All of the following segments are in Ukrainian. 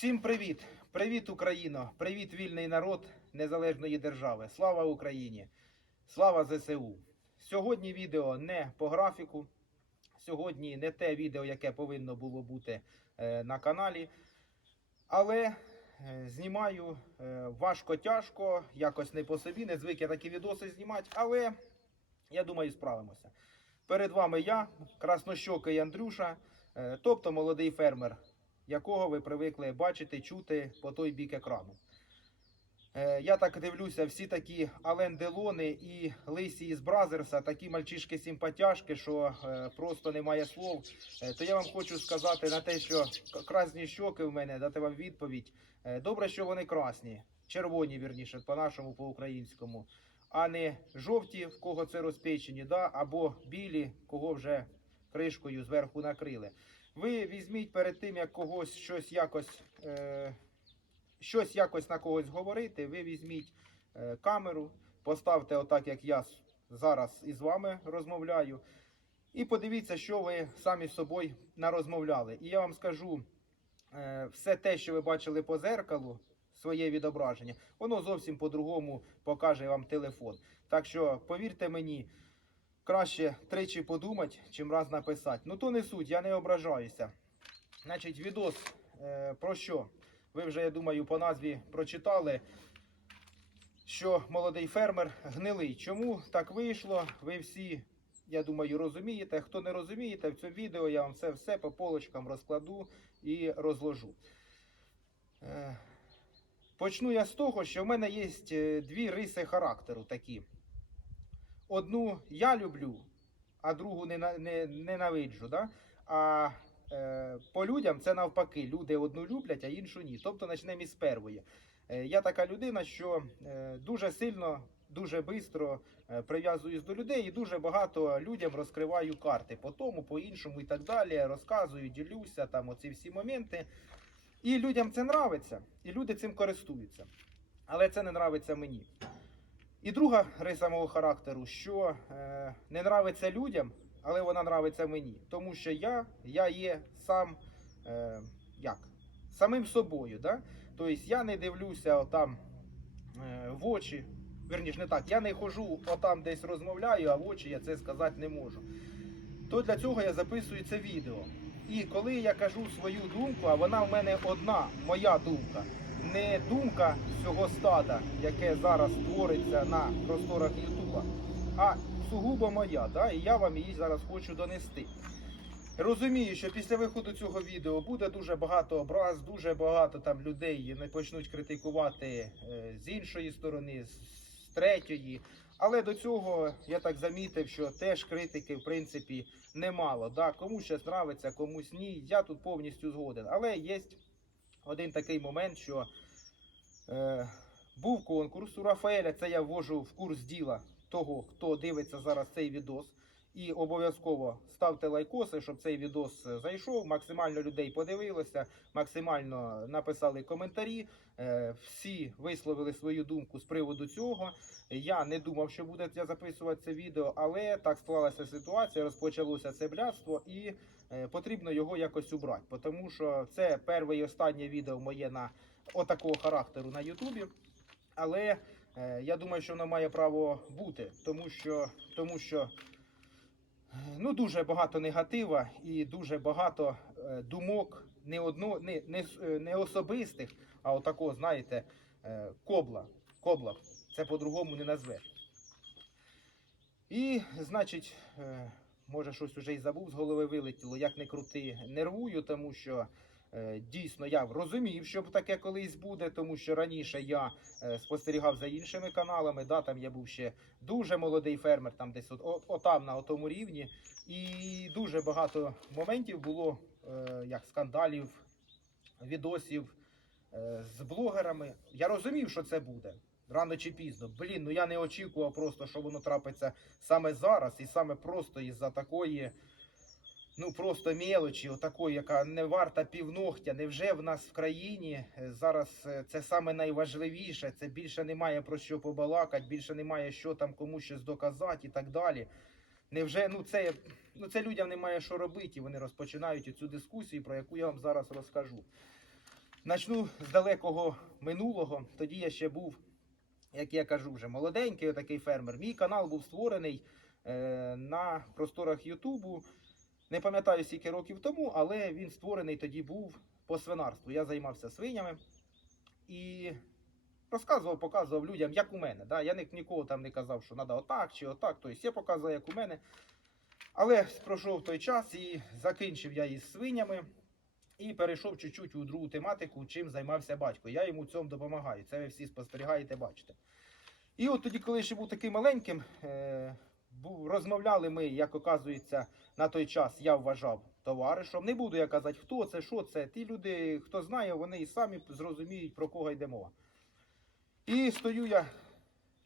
Всім привіт! Привіт, Україно! Привіт, вільний народ незалежної держави! Слава Україні! Слава ЗСУ! Сьогодні відео не по графіку. Сьогодні не те відео, яке повинно було бути е, на каналі. Але е, знімаю е, важко-тяжко, якось не по собі, не звик я такі відоси знімати, але я думаю, справимося. Перед вами я, краснощокий Андрюша, е, тобто молодий фермер, якого ви привикли бачити, чути по той бік екрану. Е, Я так дивлюся, всі такі Ален Делони і Лисі із Бразерса, такі мальчишки симпатяшки, що е, просто немає слов. Е, То я вам хочу сказати на те, що красні щоки в мене, дати вам відповідь. Добре, що вони красні, червоні, вірніше, по-нашому, по-українському, а не жовті, в кого це розпечені, да? або білі, кого вже кришкою зверху накрили. Ви візьміть перед тим, як когось щось якось, е, щось якось на когось говорити, ви візьміть е, камеру, поставте отак, як я зараз із вами розмовляю, і подивіться, що ви самі з собою нарозмовляли. І я вам скажу, е, все те, що ви бачили по зеркалу, своє відображення, воно зовсім по-другому покаже вам телефон. Так що повірте мені, краще тричі подумати, чим раз написати. Ну то не суть, я не ображаюся. Значить, відос е, про що? Ви вже, я думаю, по назві прочитали, що молодий фермер гнилий. Чому так вийшло? Ви всі, я думаю, розумієте. Хто не розумієте, в цьому відео я вам все все по полочкам розкладу і розложу. Е, Почну я з того, що в мене є е, дві риси характеру такі. Одну я люблю, а другу нена- не, ненавиджу. Да? А е, по людям це навпаки. Люди одну люблять, а іншу ні. Тобто почнемо із первої. Е, я така людина, що е, дуже сильно, дуже швидко е, прив'язуюсь до людей і дуже багато людям розкриваю карти по тому, по іншому і так далі. Розказую, ділюся там оці всі моменти. І людям це нравиться, і люди цим користуються. Але це не нравиться мені. І друга риса мого характеру, що е, не нравиться людям, але вона нравиться мені. Тому що я, я є сам е, як? самим собою. Да? Тобто я не дивлюся отам е, в очі. Верніш, не так, я не хожу отам десь розмовляю, а в очі я це сказати не можу. То для цього я записую це відео. І коли я кажу свою думку, а вона в мене одна, моя думка, не думка цього стада, яке зараз твориться на просторах Ютуба, а сугубо моя. Да? І я вам її зараз хочу донести. Розумію, що після виходу цього відео буде дуже багато образ, дуже багато там людей не почнуть критикувати е, з іншої сторони, з третьої. Але до цього я так замітив, що теж критики, в принципі, немало. Да? Комусь щось нравиться, комусь ні. Я тут повністю згоден. Але є один такий момент, що е, був конкурс у Рафаеля. Це я ввожу в курс діла того, хто дивиться зараз цей відос. І обов'язково ставте лайкоси, щоб цей відос е, зайшов. Максимально людей подивилося, максимально написали коментарі. Е, Всі висловили свою думку з приводу цього. Я не думав, що буде я записувати це відео, але так склалася ситуація, розпочалося це блядство, і е, потрібно його якось убрати. Тому що це перше і останнє відео моє на отакого характеру на Ютубі. Але я думаю, що воно має право бути, тому що, тому що ну, дуже багато негатива і дуже багато е, думок, не, одно, не, не, е, не особистих, а отакого, знаєте, е, кобла. Кобла. Це по-другому не назвеш. І, значить, може щось уже й забув, з голови вилетіло, як не крути, нервую, тому що дійсно я розумів, що таке колись буде, тому що раніше я е, спостерігав за іншими каналами. Да, там я був ще дуже молодий фермер, там десь от, от, на отому рівні. І дуже багато моментів було е, як скандалів, відосів е, з блогерами. Я розумів, що це буде. Рано чи пізно. Блін, ну я не очікував просто, що воно трапиться саме зараз, і саме просто із-за такої, ну просто мелочі, отакої, яка не варта півногтя. Невже в нас в країні е, зараз е, це саме найважливіше? Це більше немає про що побалакати, більше немає що там комусь щось доказати і так далі. Невже ну це, ну це людям немає що робити, і вони розпочинають цю дискусію, про яку я вам зараз розкажу. Начну з далекого минулого. Тоді я ще був, як я кажу, вже молоденький, отакий фермер. Мій канал був створений е, на просторах Ютубу. Не пам'ятаю скільки років тому, але він створений тоді був по свинарству. Я займався свинями і розказував, показував людям, як у мене. Да? Я ні- нікого там не казав, що треба отак чи отак. Тобто я показував, як у мене. Але пройшов той час і закінчив я із свинями. І перейшов чуть-чуть у другу тематику, чим займався батько. Я йому в цьому допомагаю. Це ви всі спостерігаєте, бачите. І от тоді, коли ще був таким маленьким, е, розмовляли ми, як оказується, на той час я вважав товаришем. Не буду я казати, хто це, що це. Ті люди, хто знає, вони і самі зрозуміють, про кого йде мова. І стою я,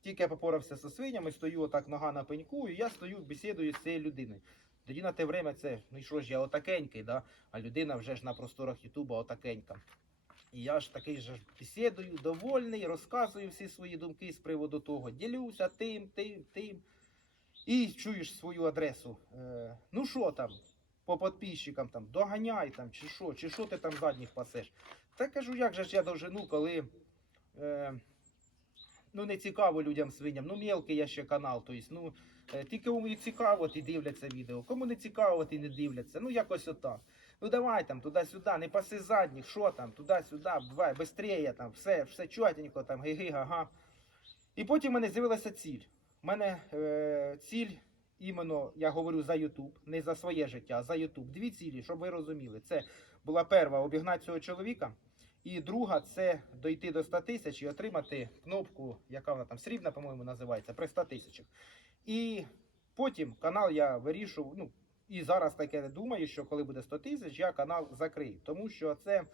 тільки я попорався зі свинями, стою отак нога на пеньку, і я стою, бесідую з цією людиною. Тоді на те время це, ну і що ж я отакенький, да? а людина вже ж на просторах Ютуба отакенька. І я ж такий же ж бесідую, довольний, розказую всі свої думки з приводу того, ділюся тим, тим, тим. І чуєш свою адресу. Е, ну що там, по підписчикам там, доганяй там, чи що, чи що ти там задніх пасеш. Та кажу, як же ж я довжину, коли. Е, ну не цікаво людям свиням, ну мелкий я ще канал, тобто, ну е, ті, кому і цікаво, ті дивляться відео, кому не цікаво, ті не дивляться. Ну якось отак. Ну давай там туди-сюди, не паси задніх, що там, туди-сюди, давай, быстрее там, все, все чотенько, там, ги-ги, га-га. І потім в мене з'явилася ціль. Мене е, ціль, іменно, я говорю за YouTube, не за своє життя, а за YouTube. Дві цілі, щоб ви розуміли. Це була перша обігнати цього чоловіка. І друга це дойти до 100 тисяч і отримати кнопку, яка вона там срібна, по-моєму, називається, при 100 тисячах. І потім канал я вирішив, ну і зараз таке думаю, що коли буде 100 тисяч, я канал закрию. Тому що це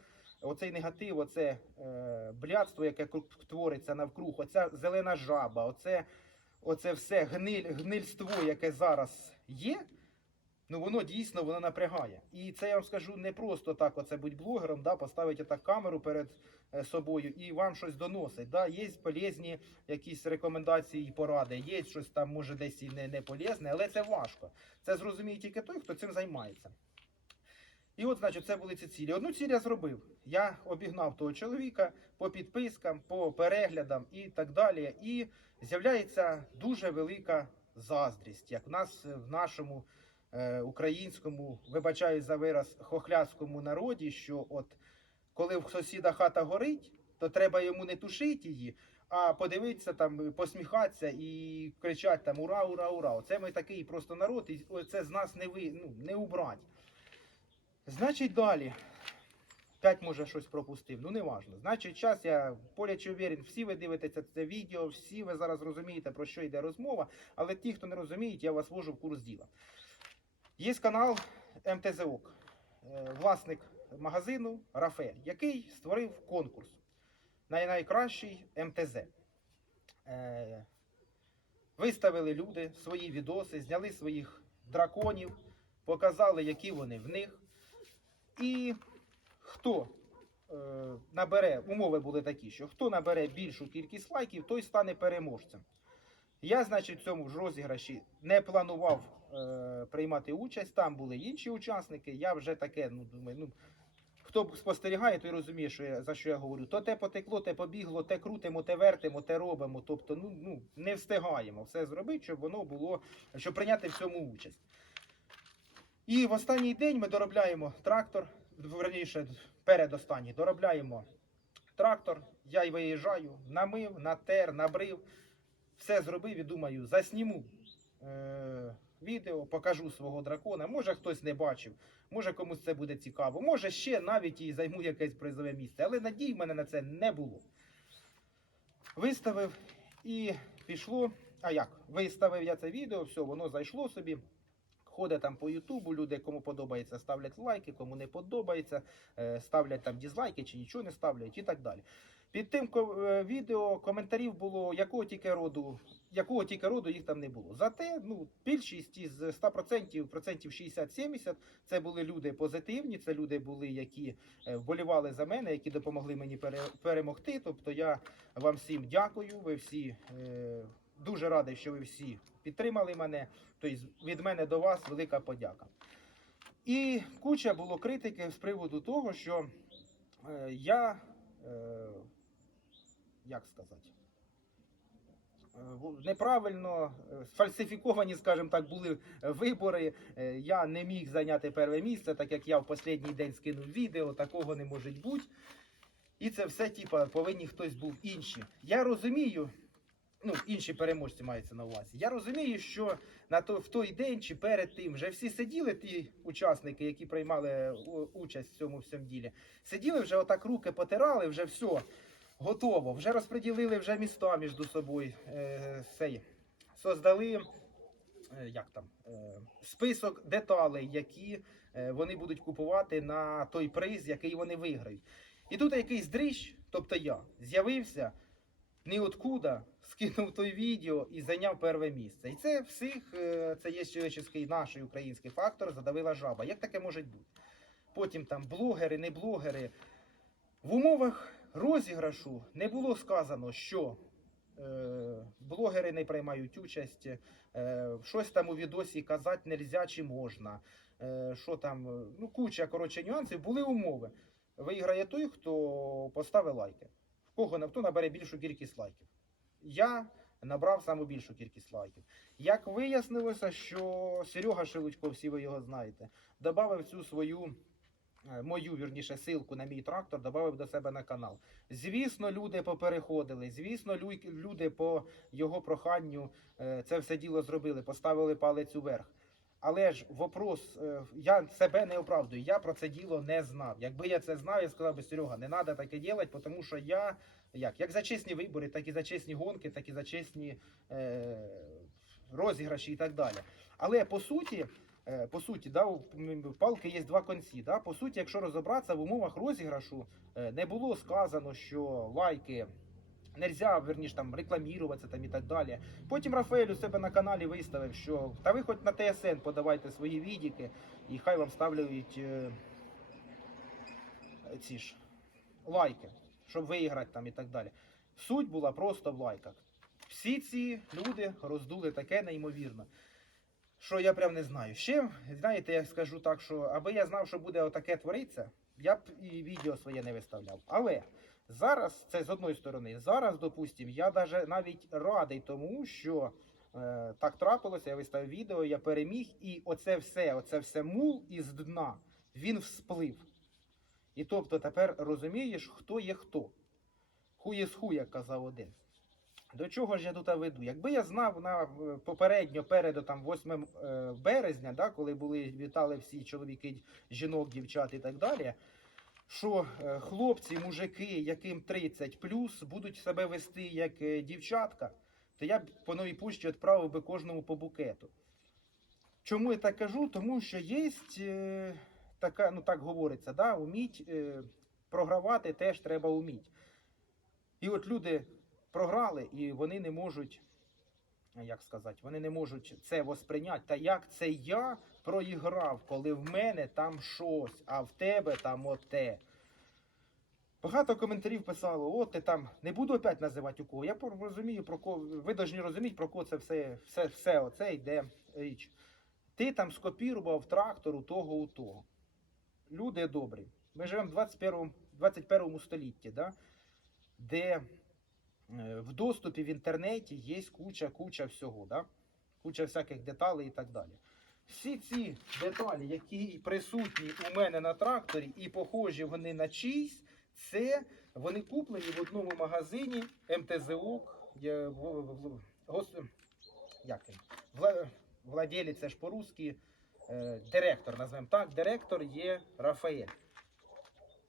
оцей негатив, оце е, блядство, яке твориться навкруг, оця зелена жаба, оце, оце все гниль, гнильство, яке зараз є. Ну воно дійсно воно напрягає. І це я вам скажу не просто так, оце будь блогером, да, поставити так камеру перед е, собою і вам щось доносить. Да. Є полезні якісь рекомендації і поради, є щось там, може, десь і не, не полезне, але це важко. Це зрозуміє тільки той, хто цим займається. І от, значить, це були ці цілі. Одну ціль я зробив. Я обігнав того чоловіка по підпискам, по переглядам і так далі. І з'являється дуже велика заздрість, як в нас в нашому е, українському, вибачаю за вираз, хохляцькому народі, що от коли в сусіда хата горить, то треба йому не тушити її, а подивитися там, посміхатися і кричати там ура, ура, ура. Це ми такий просто народ, і це з нас не ви, ну, не убрать. Значить, далі. П'ять може щось пропустив, ну не важно. Значить, час я боляче уверен, всі ви дивитеся це відео, всі ви зараз розумієте, про що йде розмова, але ті, хто не розуміють, я вас ввожу в курс діла. Є канал МТЗОК, е, власник магазину Рафель, який створив конкурс на найкращий МТЗ. Е, Виставили люди свої відоси, зняли своїх драконів, показали, які вони в них. І хто е, набере, умови були такі, що хто набере більшу кількість лайків, той стане переможцем. Я, значить, в цьому ж розіграші не планував е, приймати участь. Там були інші учасники. Я вже таке, ну думаю, ну хто спостерігає, той розуміє, що я, за що я говорю. То те потекло, те побігло, те крутимо, те вертимо, те робимо. Тобто, ну, ну не встигаємо все зробити, щоб воно було, щоб прийняти в цьому участь. І в останній день ми доробляємо трактор, верніше, передостанній, доробляємо трактор, я й виїжджаю, намив, натер, набрив, все зробив і думаю, засніму е- відео, покажу свого дракона. Може хтось не бачив, може комусь це буде цікаво, може ще навіть і займу якесь призове місце, але надій в мене на це не було. Виставив і пішло. А як? Виставив я це відео, все, воно зайшло собі. Ходить там по Ютубу, люди, кому подобається, ставлять лайки, кому не подобається, е, ставлять там дізлайки чи нічого не ставлять і так далі. Під тим е, відео коментарів було якого тільки роду, якого тільки роду їх там не було. Зате ну, більшість із 100%, процентів 60-70 це були люди позитивні, це люди були, які е, вболівали за мене, які допомогли мені пере- перемогти. Тобто я вам всім дякую. Ви всі дуже радий, що ви всі підтримали мене. Тобто від мене до вас велика подяка. І куча було критики з приводу того, що е, я, е, як сказати, е, неправильно е, сфальсифіковані, скажімо так, були вибори. Е, Я не міг зайняти перше місце, так як я в останній день скинув відео, такого не може бути. І це все, типа, повинні хтось був інші. Я розумію, ну, інші переможці мається на увазі. Я розумію, що на то, в той день чи перед тим вже всі сиділи, ті учасники, які приймали участь в цьому всьому ділі. Сиділи вже отак руки потирали, вже все готово. Вже розподілили вже міста між собою. Е, сей, создали е, як там, е, список деталей, які е, вони будуть купувати на той приз, який вони виграють. І тут якийсь дрищ, тобто я, з'явився ніоткуда, скинув той відео і зайняв перше місце. І це всіх, е, це є чоловічний наш український фактор, задавила жаба. Як таке може бути? Потім там блогери, не блогери. В умовах розіграшу не було сказано, що е, блогери не приймають участь, е, щось там у відосі казати нельзя чи можна. Е, що там, е, ну куча коротше нюансів, були умови. Виграє той, хто поставить лайки. В кого на- хто набере більшу кількість лайків. Я набрав саму більшу кількість лайків. Як вияснилося, що Серега Шилучко, всі ви його знаєте, додав цю свою. е, Мою вірніше силку на мій трактор додав до себе на канал. Звісно, люди попереходили. Звісно, люди по його проханню е, це все діло зробили, поставили палець уверх. Але ж вопрос, е, я себе не оправдую, я про це діло не знав. Якби я це знав, я сказав би, Серега, не треба таке робити, тому що я як, як за чесні вибори, так і за чесні гонки, так і за чесні е, розіграші і так далі. Але по суті, е, по суті, да, у палки є два кінці. Да? По суті, якщо розібратися в умовах розіграшу, е, не було сказано, що лайки. Нельзя, верніш, там рекламіруватися там і так далі. Потім Рафаель у себе на каналі виставив, що та ви хоч на ТСН подавайте свої відіки, і хай вам ставлять е, ці ж лайки, щоб виграти там і так далі. Суть була просто в лайках. Всі ці люди роздули таке неймовірно. Що я прям не знаю. Ще, знаєте, я скажу так, що аби я знав, що буде отаке твориться, я б і відео своє не виставляв. Але зараз, це з одної сторони, зараз, допустим, я даже навіть радий тому, що е, так трапилося, я виставив відео, я переміг, і оце все, оце все мул із дна, він всплив. І тобто тепер розумієш, хто є хто. Хує з хуя, казав один. До чого ж я тут веду? Якби я знав на е, попередньо перед там 8 е, березня, да, коли були вітали всі чоловіки, жінок, дівчат і так далі, що е, хлопці, мужики, яким 30 плюс, будуть себе вести як е, дівчатка, то я б по новій пущі відправив би кожному по букету. Чому я так кажу? Тому що є е, така, ну так говориться, да, уміть програвати теж треба уміть. І от люди програли, і вони не можуть, як сказати, вони не можуть це восприйняти. Та як це я проіграв, коли в мене там щось, а в тебе там оте. Багато коментарів писало, от ти там не буду опять називати у кого. Я розумію, про кого ви повинні розуміти, про кого це все, все, все оце йде річ. Ти там скопірував трактор у того, у того. Люди добрі. Ми живемо в 21, 21 столітті, да? де е, в доступі в інтернеті є куча, куча всього, да? куча всяких деталей і так далі. Всі ці деталі, які присутні у мене на тракторі і похожі вони на чийсь, це вони куплені в одному магазині МТЗУ. гос- Як він? Владелець, це ж по-русски, е, директор, назвемо так, директор є Рафаель.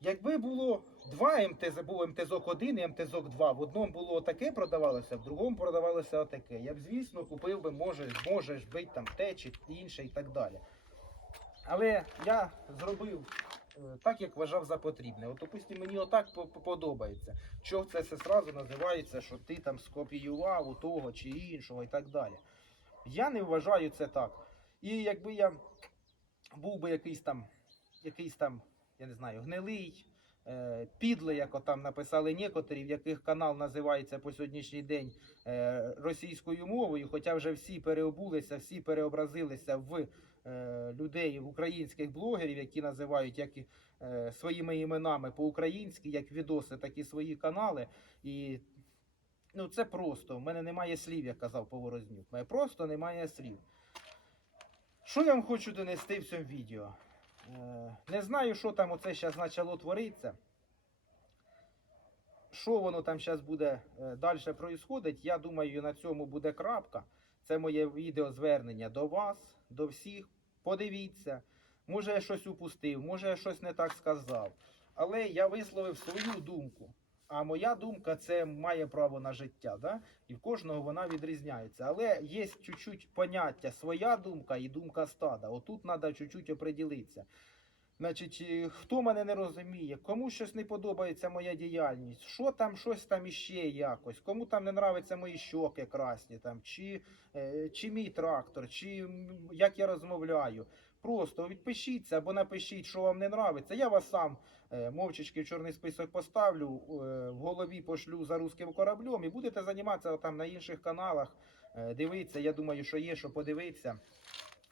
Якби було два МТЗ, був МТЗок 1 і МТЗок 2, в одному було таке продавалося, в другому продавалося отаке. Я б, звісно, купив би, може, може бути там те чи інше і так далі. Але я зробив е, так, як вважав за потрібне. От, допустим, мені отак по- по- подобається. Чого це все сразу називається, що ти там скопіював у того чи іншого і так далі. Я не вважаю це так. І якби я був би якийсь там, якийсь там, я не знаю, гнилий, е, підлий, як там написали некоторі, в яких канал називається по сьогоднішній день е, російською мовою, хоча вже всі переобулися, всі переобразилися в е, людей, українських блогерів, які називають як своїми іменами по-українськи, як відоси, так і свої канали. І ну, це просто. У мене немає слів, як казав Поворознюк. Мене просто немає слів. Що я вам хочу донести в цьому відео? Е, Не знаю, що там оце зараз почало творитися. Що воно там зараз буде далі происходить, я думаю, на цьому буде крапка. Це моє відео звернення до вас, до всіх. Подивіться, може я щось упустив, може я щось не так сказав. Але я висловив свою думку. А моя думка це має право на життя, да? і в кожного вона відрізняється. Але є чуть-чуть поняття своя думка і думка стада. Отут треба чуть-чуть оприділитися. Значить, е, хто мене не розуміє, кому щось не подобається моя діяльність, що там щось там іще якось, кому там не нравиться мої щоки красні, там, чи, е, чи мій трактор, чи як я розмовляю. Просто відпишіться або напишіть, що вам не нравиться. Я вас сам мовчечки в чорний список поставлю, е, в голові пошлю за руським кораблем і будете займатися там на інших каналах. Е, дивитися, я думаю, що є що подивитися.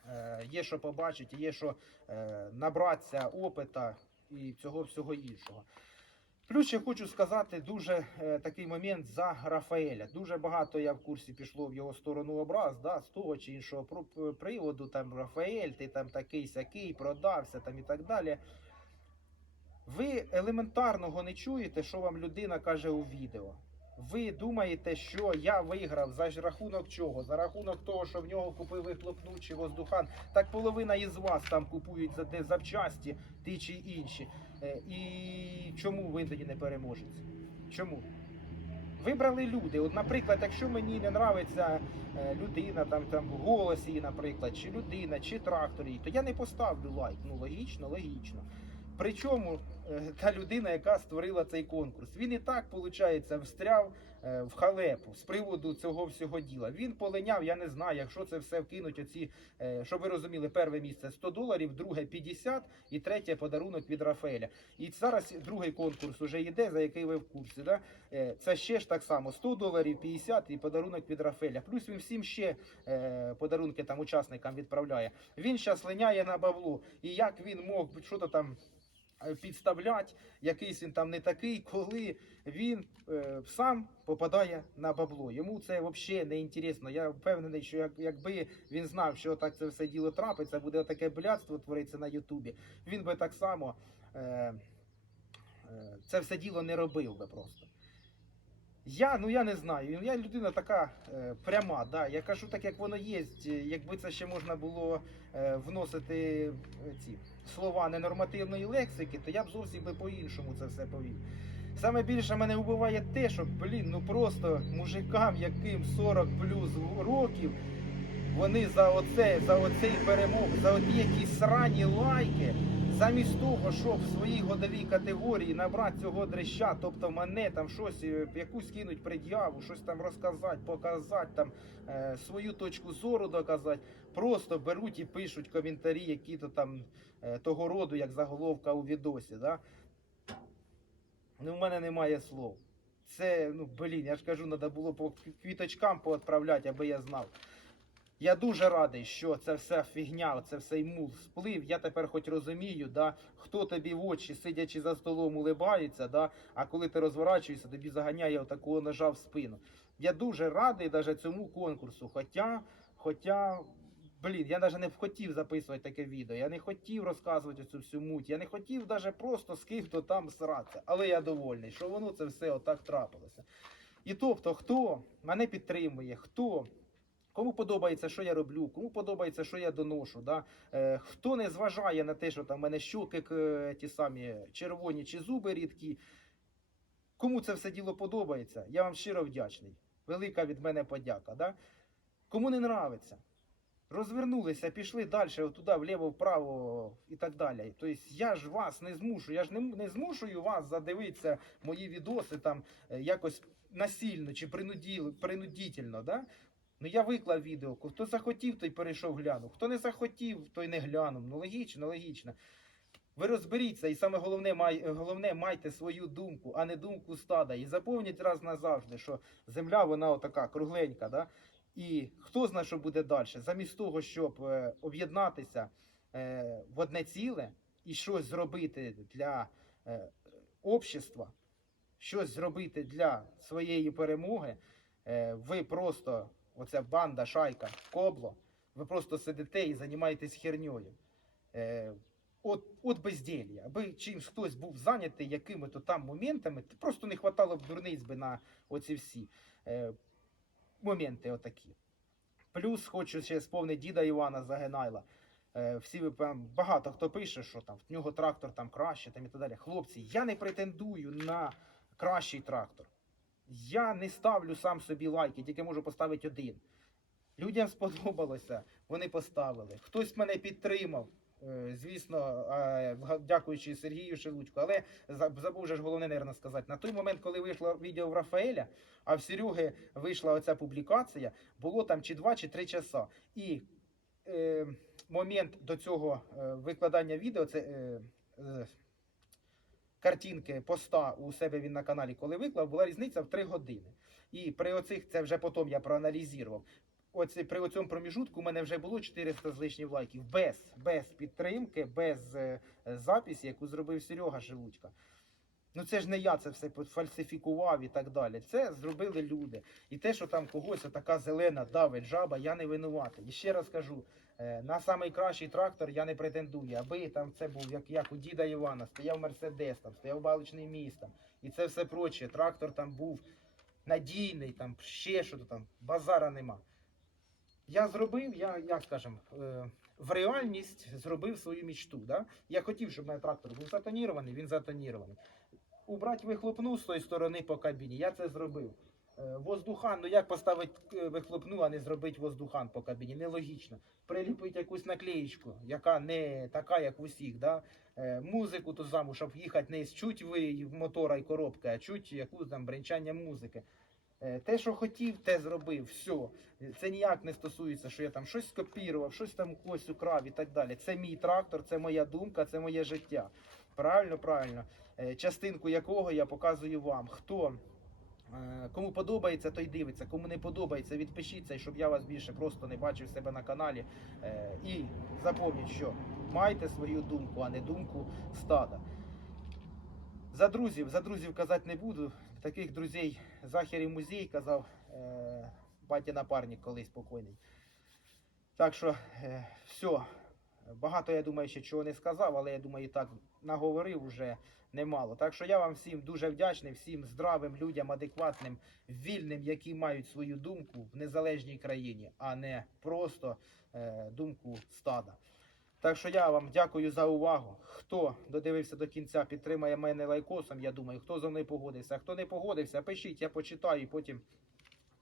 Е, Є що побачити, є що е, набратися опита і цього всього іншого. Плюс ще хочу сказати дуже е, такий момент за Рафаеля. Дуже багато я в курсі пішло в його сторону образ, да, з того чи іншого приводу. Там Рафаель, ти там такий сякий, продався там і так далі. Ви елементарного не чуєте, що вам людина каже у відео. Ви думаєте, що я виграв за рахунок чого? За рахунок того, що в нього купив вихлопну чи воздухан. Так половина із вас там купують за те запчасті, ті чи інші. Е, І чому ви тоді не переможець? Чому? Вибрали люди. От, наприклад, якщо мені не нравиться е, людина там, там в голосі, наприклад, чи людина, чи трактор, то я не поставлю лайк. Ну логічно, логічно. Причому е, та людина, яка створила цей конкурс, він і так, виходить, встряв е, в халепу з приводу цього всього діла. Він полиняв, я не знаю, якщо це все вкинуть, оці, е, щоб ви розуміли, перше місце 100 доларів, друге 50 і третє подарунок від Рафаеля. І зараз другий конкурс уже йде, за який ви в курсі. Да? Це ще ж так само 100 доларів, 50 і подарунок від Рафаеля. Плюс він всім ще подарунки там учасникам відправляє. Він зараз линяє на бабло. І як він мог що то там е, підставляти, якийсь він там не такий, коли він е, сам попадає на бабло. Йому це взагалі не інтересно. Я впевнений, що як, якби він знав, що так це все діло трапиться, буде таке блядство твориться на Ютубі. Він би так само е, е, це все діло не робив би просто. Я, ну я не знаю. Я людина така е, пряма, да. Я кажу так, як воно є. Якби це ще можна було е, вносити е, ці слова ненормативної лексики, то я б зовсім би по-іншому це все повів. Саме більше мене вбиває те, що, блін, ну просто мужикам, яким 40 плюс років, вони за оце, за оцей перемог, за оті якісь срані лайки, замість того, щоб в своїй годовій категорії набрати цього дрища, тобто мене там щось, е, якусь кинуть пред'яву, щось там розказати, показати, там е, свою точку зору доказати, просто беруть і пишуть коментарі, які то там того роду, як заголовка у відосі. Да? Ну, в мене немає слов. Це, ну, блін, я ж кажу, треба було по квіточкам поотправляти, аби я знав. Я дуже радий, що це все фігня, це все мул сплив. Я тепер хоч розумію, да, хто тобі в очі, сидячи за столом, улибається, да, а коли ти розворачуєшся, тобі заганяє отакого ножа в спину. Я дуже радий даже цьому конкурсу. Хоча, хоча, блін, я навіть не хотів записувати таке відео. Я не хотів розказувати цю всю муть. Я не хотів навіть просто з ким-то там сратися. Але я довольний, що воно це все отак трапилося. І тобто, хто мене підтримує, хто. Кому подобається, що я роблю, кому подобається, що я доношу. Да? Е, хто не зважає на те, що там в мене щоки е, ті самі червоні чи зуби рідкі. Кому це все діло подобається, я вам щиро вдячний. Велика від мене подяка. Да? Кому не нравиться, розвернулися, пішли далі, туди, вліво, вправо і так далі. Тобто я ж вас не змушую, я ж не, не змушую вас задивитися мої відоси там е, якось насильно чи принуділ- принудительно. Да? Ну я виклав відео. Хто захотів, той перейшов глянув. Хто не захотів, той не глянув. Ну логічно, логічно. Ви розберіться, і саме головне, май, головне майте свою думку, а не думку стада. І запам'ятайте раз назавжди, що земля вона отака кругленька, да? І хто знає, що буде далі? Замість того, щоб е, об'єднатися е, в одне ціле і щось зробити для е, общества, щось зробити для своєї перемоги, е, ви просто, оця банда, шайка, кобло, ви просто сидите і займаєтесь херньою. Е, от, от безділля. Аби чимсь хтось був зайнятий якими-то там моментами, просто не хватало б дурниць би на оці всі е, моменти отакі. Плюс хочу ще сповнити діда Івана Загинайла. Е, всі ви багато хто пише, що там в нього трактор там краще, там і так далі. Хлопці, я не претендую на кращий трактор. Я не ставлю сам собі лайки, тільки можу поставити один. Людям сподобалося, вони поставили. Хтось мене підтримав. Е, Звісно, дякуючи Сергію Шелудьку, але за- забув же ж головне, наверное, сказати. На той момент, коли вийшло відео в Рафаеля, а в Сереги вийшла оця публікація, було там чи два, чи три часа. І е, момент до цього е, викладання відео, це е, е, картинки поста у себе він на каналі, коли виклав, була різниця в 3 години. І при оцих, це вже потім я проаналізував. Оці, при цьому проміжутку у мене вже було 400 з лишніх лайків. Без, без підтримки, без е, записі, яку зробив Серега Шелудька. Ну це ж не я це все фальсифікував і так далі. Це зробили люди. І те, що там когось така зелена давить жаба, я не винуватий. І ще раз кажу, е, на найкращий трактор я не претендую, аби там це був як, як у діда Івана, стояв Мерседес, там стояв баличний міст там, і це все проче. Трактор там був надійний, там ще що там, базара нема. Я зробив, я, як скажем, е, в реальність зробив свою мічту. Да? Я хотів, щоб мій трактор був затонірований, він затонірований. Убрати вихлопну з тої сторони по кабіні, я це зробив. Е, Воздухан, ну як поставити е, вихлопну, а не зробити воздухан по кабіні? Нелогічно. Приліпити якусь наклеєчку, яка не така, як у всіх. Да? Музику ту саму, щоб їхати не з чуть ви мотора і коробки, а чуть якусь там бренчання музики. Е, Те, що хотів, те зробив. Все. Це ніяк не стосується, що я там щось скопірував, щось там когось украв і так далі. Це мій трактор, це моя думка, це моє життя. Правильно, правильно. Е, Частинку якого я показую вам. Хто е, кому подобається, той дивиться. Кому не подобається, відпишіться, щоб я вас більше просто не бачив себе на каналі. І запам'ятайте, що майте свою думку, а не думку стада. За друзів, за друзів казати не буду. Таких друзей Захер і музей казав е, батя напарник колись покойний. Так що, е, все. Багато, я думаю, ще чого не сказав, але я думаю, і так наговорив уже немало. Так що я вам всім дуже вдячний, всім здравим людям, адекватним, вільним, які мають свою думку в незалежній країні, а не просто е, думку стада. Так що я вам дякую за увагу. Хто додивився до кінця, підтримає мене лайкосом. Я думаю, хто за мною погодився. А хто не погодився, пишіть, я почитаю і потім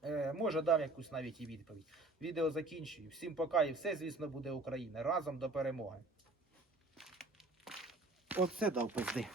е, може дам якусь навіть і відповідь. Відео закінчую. Всім пока і все, звісно, буде Україна. Разом до перемоги. Оце дав пизди.